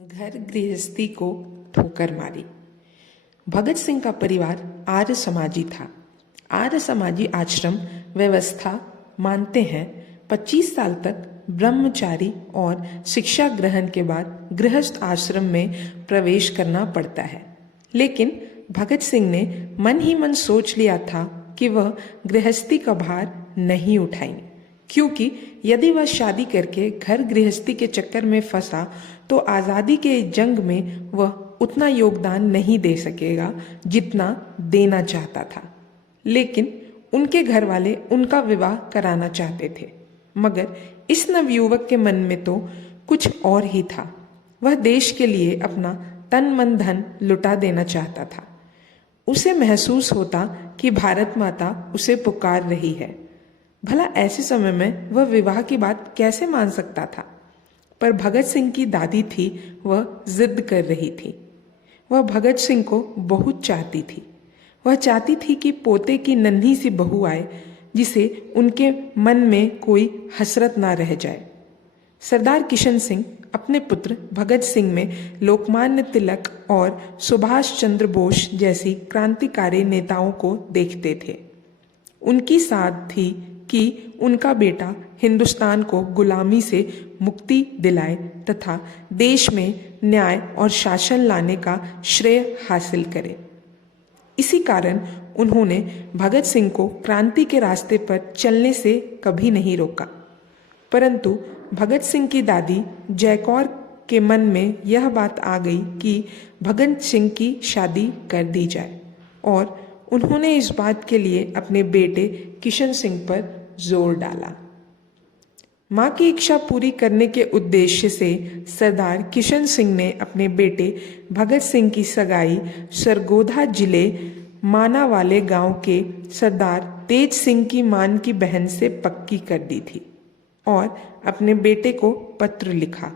घर गृहस्थी को ठोकर मारी। भगत सिंह का परिवार आर्य समाजी था। आर्य समाजी आश्रम व्यवस्था मानते हैं 25 साल तक ब्रह्मचारी और शिक्षा ग्रहण के बाद गृहस्थ आश्रम में प्रवेश करना पड़ता है। लेकिन भगत सिंह ने मन ही मन सोच लिया था कि वह गृहस्थी का भार नहीं उठाएंगे, क्योंकि यदि वह शादी करके घर गृहस्थी के चक्कर में फंसा तो आज़ादी के जंग में वह उतना योगदान नहीं दे सकेगा जितना देना चाहता था। लेकिन उनके घर वाले उनका विवाह कराना चाहते थे, मगर इस नवयुवक के मन में तो कुछ और ही था। वह देश के लिए अपना तन मन धन लुटा देना चाहता था। उसे महसूस होता कि भारत माता उसे पुकार रही है। भला ऐसे समय में वह विवाह की बात कैसे मान सकता था? पर भगत सिंह की दादी थी, वह जिद कर रही थी। वह भगत सिंह को बहुत चाहती थी। वह चाहती थी कि पोते की नन्ही सी बहू आए जिसे उनके मन में कोई हसरत ना रह जाए। सरदार किशन सिंह अपने पुत्र भगत सिंह में लोकमान्य तिलक और सुभाष चंद्र बोस जैसी क्रांतिकारी नेताओं को देखते थे। उनकी साथ थी कि उनका बेटा हिंदुस्तान को गुलामी से मुक्ति दिलाए तथा देश में न्याय और शासन लाने का श्रेय हासिल करे। इसी कारण उन्होंने भगत सिंह को क्रांति के रास्ते पर चलने से कभी नहीं रोका। परंतु भगत सिंह की दादी जयकौर के मन में यह बात आ गई कि भगत सिंह की शादी कर दी जाए, और उन्होंने इस बात के लिए अपने बेटे किशन सिंह पर जोर डाला। मां की इच्छा पूरी करने के उद्देश्य से सरदार किशन सिंह ने अपने बेटे भगत सिंह की सगाई सरगोधा जिले मानावाले गांव के सरदार तेज सिंह की मान की बहन से पक्की कर दी थी और अपने बेटे को पत्र लिखा,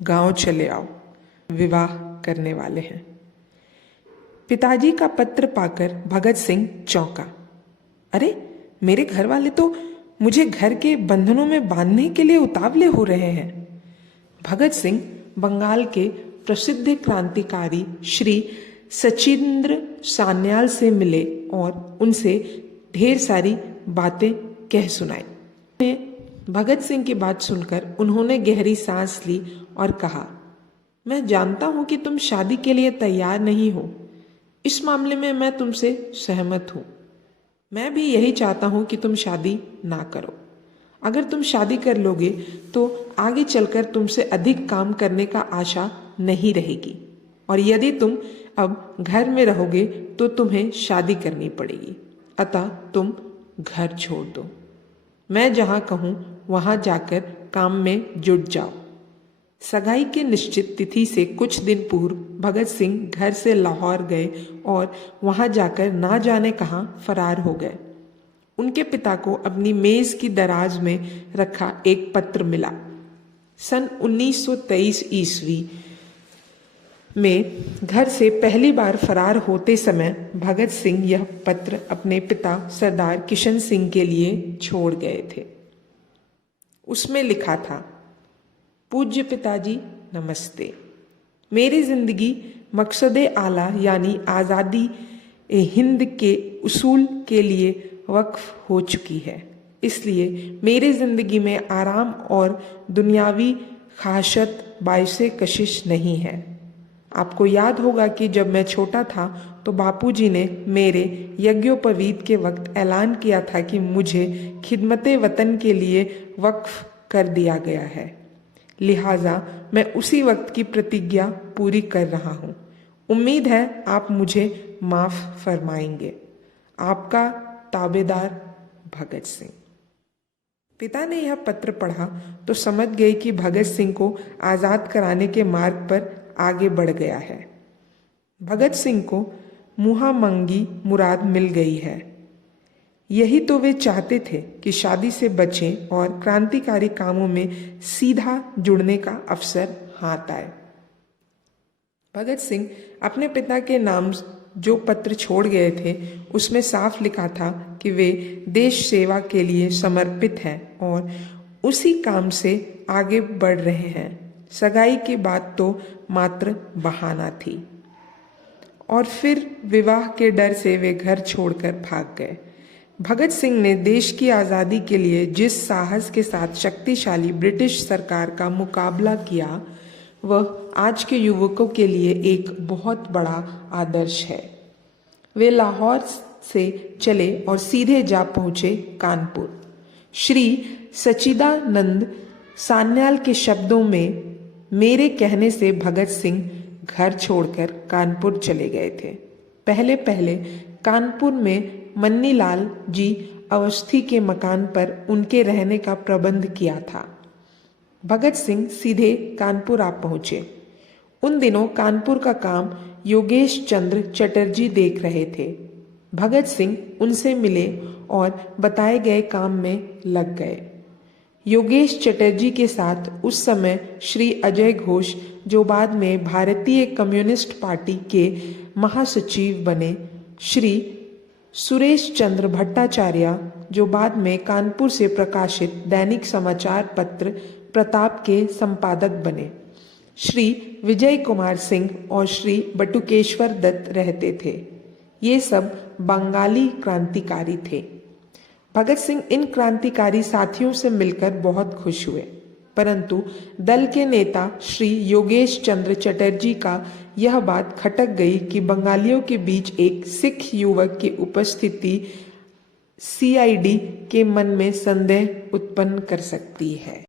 गांव चले आओ, विवाह करने वाले हैं। पिताजी का पत्र पाकर भगत सिंह चौंका। अरे, मेरे घर वाले तो मुझे घर के बंधनों में बांधने के लिए उतावले हो रहे हैं। भगत सिंह बंगाल के प्रसिद्ध क्रांतिकारी श्री सचिंद्र सान्याल से मिले और उनसे ढेर सारी बातें कह सुनाई। भगत सिंह की बात सुनकर उन्होंने गहरी सांस ली और कहा, मैं जानता हूं कि तुम शादी के लिए तैयार नहीं हो। इस मामले में मैं तुमसे सहमत हूं। मैं भी यही चाहता हूं कि तुम शादी ना करो। अगर तुम शादी कर लोगे तो आगे चलकर तुमसे अधिक काम करने का आशा नहीं रहेगी, और यदि तुम अब घर में रहोगे तो तुम्हें शादी करनी पड़ेगी। अतः तुम घर छोड़ दो। मैं जहां कहूं वहां जाकर काम में जुट जाओ। सगाई के निश्चित तिथि से कुछ दिन पूर्व भगत सिंह घर से लाहौर गए और वहां जाकर ना जाने कहां फरार हो गए। उनके पिता को अपनी मेज की दराज में रखा एक पत्र मिला। सन 1923 ईस्वी में घर से पहली बार फरार होते समय भगत सिंह यह पत्र अपने पिता सरदार किशन सिंह के लिए छोड़ गए थे। उसमें लिखा था, पूज्य पिताजी नमस्ते। मेरी जिंदगी मकसद आला यानी आज़ादी हिंद के उसूल के लिए वक्फ हो चुकी है। इसलिए मेरी जिंदगी में आराम और दुनियावी ख्वाहिशत बायसे कशिश नहीं है। आपको याद होगा कि जब मैं छोटा था तो बापूजी ने मेरे यज्ञोपवीत के वक्त ऐलान किया था कि मुझे खिदमते वतन के लिए वक्फ कर दिया गया है। लिहाजा मैं उसी वक्त की प्रतिज्ञा पूरी कर रहा हूँ। उम्मीद है आप मुझे माफ फरमाएंगे। आपका ताबेदार भगत सिंह। पिता ने यह पत्र पढ़ा तो समझ गए कि भगत सिंह को आज़ाद कराने के मार्ग पर आगे बढ़ गया है। भगत सिंह को मुहा मंगी मुराद मिल गई है। यही तो वे चाहते थे कि शादी से बचें और क्रांतिकारी कामों में सीधा जुड़ने का अवसर हाथ आए। भगत सिंह अपने पिता के नाम जो पत्र छोड़ गए थे उसमें साफ लिखा था कि वे देश सेवा के लिए समर्पित हैं और उसी काम से आगे बढ़ रहे हैं। सगाई की बात तो मात्र बहाना थी। और फिर विवाह के डर से वे घर छोड़कर भाग गए। भगत सिंह ने देश की आज़ादी के लिए जिस साहस के साथ शक्तिशाली ब्रिटिश सरकार का मुकाबला किया, वह आज के युवकों के लिए एक बहुत बड़ा आदर्श है। वे लाहौर से चले और सीधे जा पहुंचे कानपुर। श्री सच्चिदानंद सान्याल के शब्दों में, मेरे कहने से भगत सिंह घर छोड़कर कानपुर चले गए थे। पहले पहले कानपुर में मन्नीलाल जी अवस्थी के मकान पर उनके रहने का प्रबंध किया था। भगत सिंह सीधे कानपुर आ पहुंचे। उन दिनों कानपुर का काम योगेश चंद्र चटर्जी देख रहे थे। भगत सिंह उनसे मिले और बताए गए काम में लग गए। योगेश चटर्जी के साथ उस समय श्री अजय घोष, जो बाद में भारतीय कम्युनिस्ट पार्टी के महासचिव बने, श्री सुरेश चंद्र भट्टाचार्य, जो बाद में कानपुर से प्रकाशित दैनिक समाचार पत्र प्रताप के संपादक बने, श्री विजय कुमार सिंह और श्री बटुकेश्वर दत्त रहते थे। ये सब बंगाली क्रांतिकारी थे। भगत सिंह इन क्रांतिकारी साथियों से मिलकर बहुत खुश हुए, परंतु दल के नेता श्री योगेश चंद्र चटर्जी का यह बात खटक गई कि बंगालियों के बीच एक सिख युवक की उपस्थिति CID के मन में संदेह उत्पन्न कर सकती है।